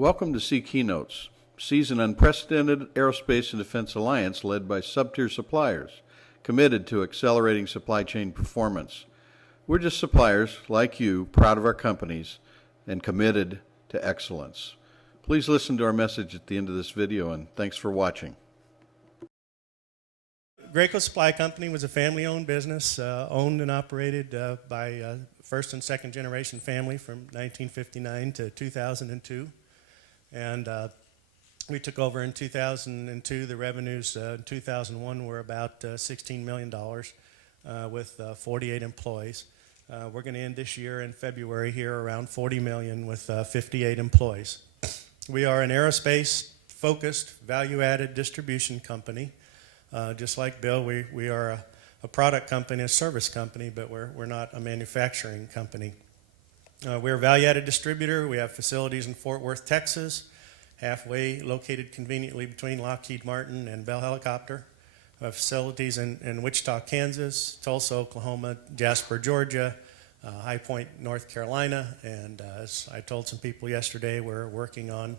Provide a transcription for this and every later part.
Welcome to C Keynotes. C's an unprecedented aerospace and defense alliance led by sub-tier suppliers, committed to accelerating supply chain performance. We're just suppliers, like you, proud of our companies, and committed to excellence. Please listen to our message at the end of this video, and thanks for watching. Graco Supply Company was a family-owned business, owned and operated by first and second generation family from 1959 to 2002. And we took over in 2002. The revenues in 2001 were about $16 million with 48 employees. We're going to end this year in February here around $40 million with 58 employees. We are an aerospace-focused, value-added distribution company. Just like Bill, we are a product company, a service company, but we're not a manufacturing company. We're a value-added distributor. We have facilities in Fort Worth, Texas, halfway located conveniently between Lockheed Martin and Bell Helicopter. We have facilities in Wichita, Kansas, Tulsa, Oklahoma, Jasper, Georgia, High Point, North Carolina, and as I told some people yesterday, we're working on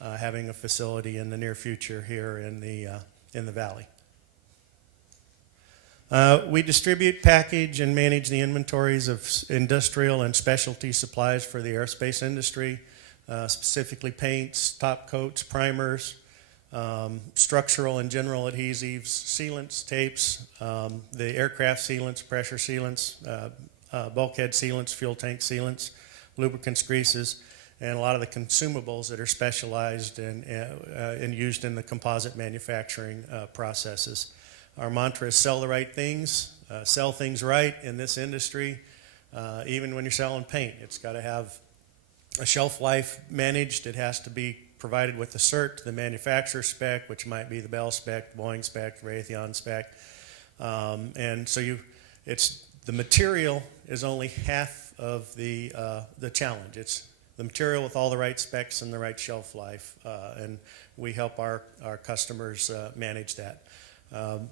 having a facility in the near future here in the Valley. We distribute, package, and manage the inventories of industrial and specialty supplies for the aerospace industry, specifically paints, top coats, primers, structural and general adhesives, sealants, tapes, the aircraft sealants, pressure sealants, bulkhead sealants, fuel tank sealants, lubricants, greases, and a lot of the consumables that are specialized and used in the composite manufacturing processes. Our mantra is sell the right things, sell things right in this industry. Even when you're selling paint, it's got to have a shelf life managed. It has to be provided with the cert, the manufacturer spec, which might be the Bell spec, Boeing spec, Raytheon spec. And so the material is only half of the challenge. It's the material with all the right specs and the right shelf life, and we help our customers manage that.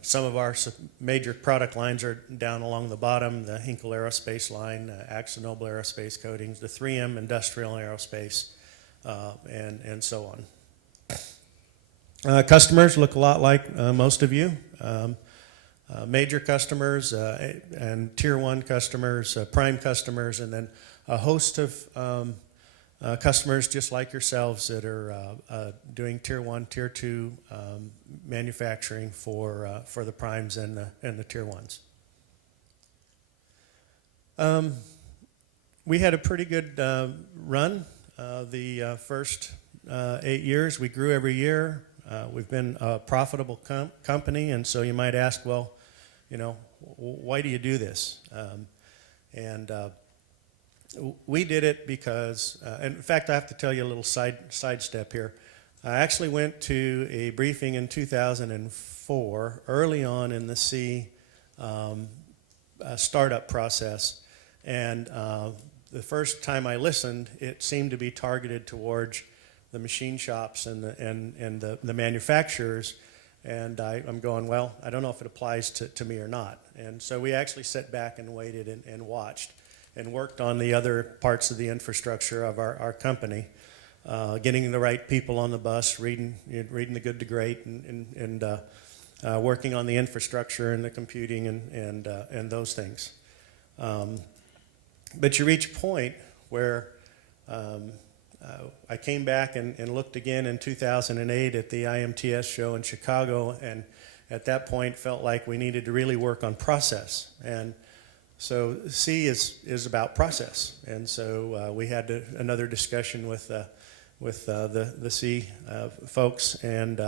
Some of our major product lines are down along the bottom: the Hinkle Aerospace line, Axonoble Aerospace Coatings, the 3M Industrial Aerospace, and so on. Customers look a lot like most of you. Major customers and tier 1 customers, prime customers, and then a host of customers just like yourselves that are doing tier 1, tier 2 manufacturing for the primes and the tier 1s. We had a pretty good run the first 8 years. We grew every year. We've been a profitable company, and so you might ask, well, why do you do this? We did it because, in fact, I have to tell you a little sidestep here. I actually went to a briefing in 2004, early on in the C startup process, and the first time I listened, it seemed to be targeted towards the machine shops and the manufacturers, and I'm going, well, I don't know if it applies to me or not. And so we actually sat back and waited and watched and worked on the other parts of the infrastructure of our company, getting the right people on the bus, reading the good to great, and working on the infrastructure and the computing and those things. But you reach a point where I came back and looked again in 2008 at the IMTS show in Chicago, and at that point felt like we needed to really work on process. And so C is about process, and so we had another discussion with the C folks, and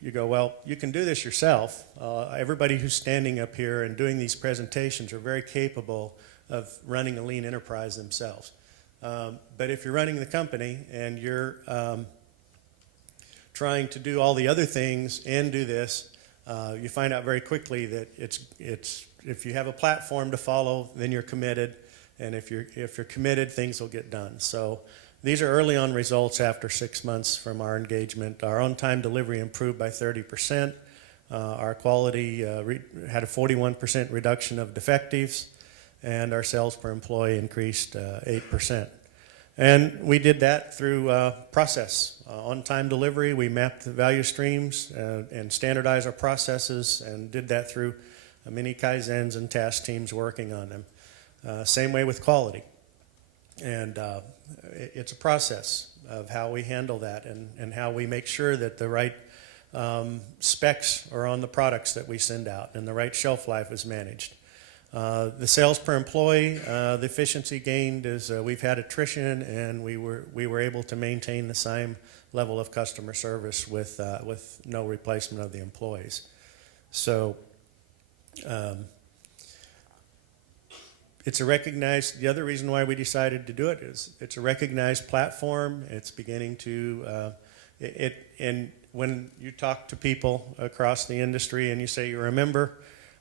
you go, well, you can do this yourself. Everybody who's standing up here and doing these presentations are very capable of running a lean enterprise themselves. But if you're running the company and you're trying to do all the other things and do this, you find out very quickly that if you have a platform to follow, then you're committed, and if you're committed, things will get done. So these are early on results after 6 months from our engagement. Our on-time delivery improved by 30%. Our quality had a 41% reduction of defectives, and our sales per employee increased 8%. And we did that through process. On-time delivery, we mapped the value streams and standardized our processes, and did that through many Kaizens and task teams working on them. Same way with quality. And it's a process of how we handle that, and how we make sure that the right specs are on the products that we send out, and the right shelf life is managed. The sales per employee, the efficiency gained is we've had attrition, and we were able to maintain the same level of customer service with no replacement of the employees. So it's a recognized, the other reason why we decided to do it is it's a recognized platform. It's beginning to, and when you talk to people across the industry and you say you're a member,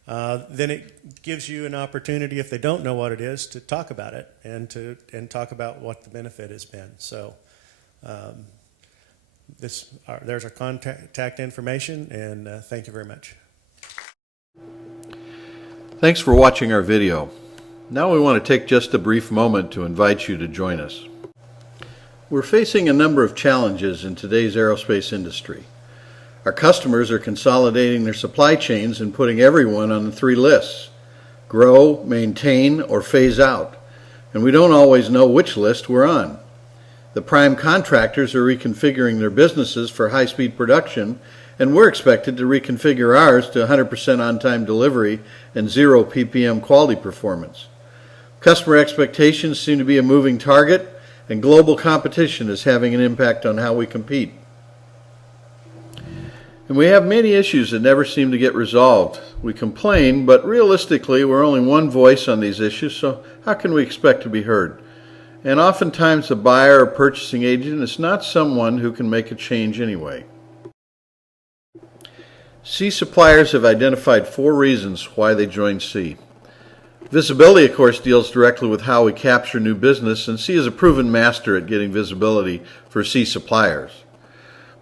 then it gives you an opportunity, if they don't know what it is, to talk about it and talk about what the benefit has been. So there's our contact information, and thank you very much. Thanks for watching our video. Now we want to take just a brief moment to invite you to join us. We're facing a number of challenges in today's aerospace industry. Our customers are consolidating their supply chains and putting everyone on the 3 lists: grow, maintain, or phase out. And we don't always know which list we're on. The prime contractors are reconfiguring their businesses for high-speed production, and we're expected to reconfigure ours to 100% on-time delivery and 0 PPM quality performance. Customer expectations seem to be a moving target, and global competition is having an impact on how we compete. And we have many issues that never seem to get resolved. We complain, but realistically we're only one voice on these issues, so how can we expect to be heard? And oftentimes the buyer or purchasing agent is not someone who can make a change anyway. C suppliers have identified 4 reasons why they joined C. Visibility, of course, deals directly with how we capture new business, and C is a proven master at getting visibility for C suppliers.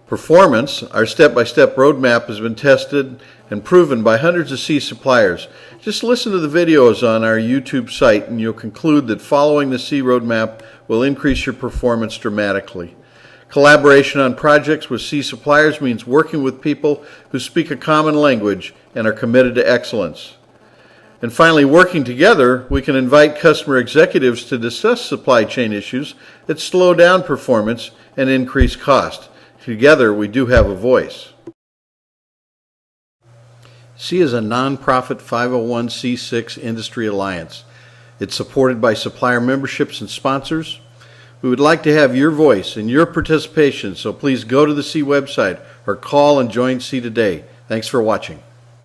Performance, our step-by-step roadmap, has been tested and proven by hundreds of C suppliers. Just listen to the videos on our YouTube site and you'll conclude that following the C roadmap will increase your performance dramatically. Collaboration on projects with C suppliers means working with people who speak a common language and are committed to excellence. And finally, working together, we can invite customer executives to discuss supply chain issues that slow down performance and increase cost. Together, we do have a voice. C is a nonprofit 501c6 industry alliance. It's supported by supplier memberships and sponsors. We would like to have your voice and your participation, so please go to the C website or call and join C today. Thanks for watching.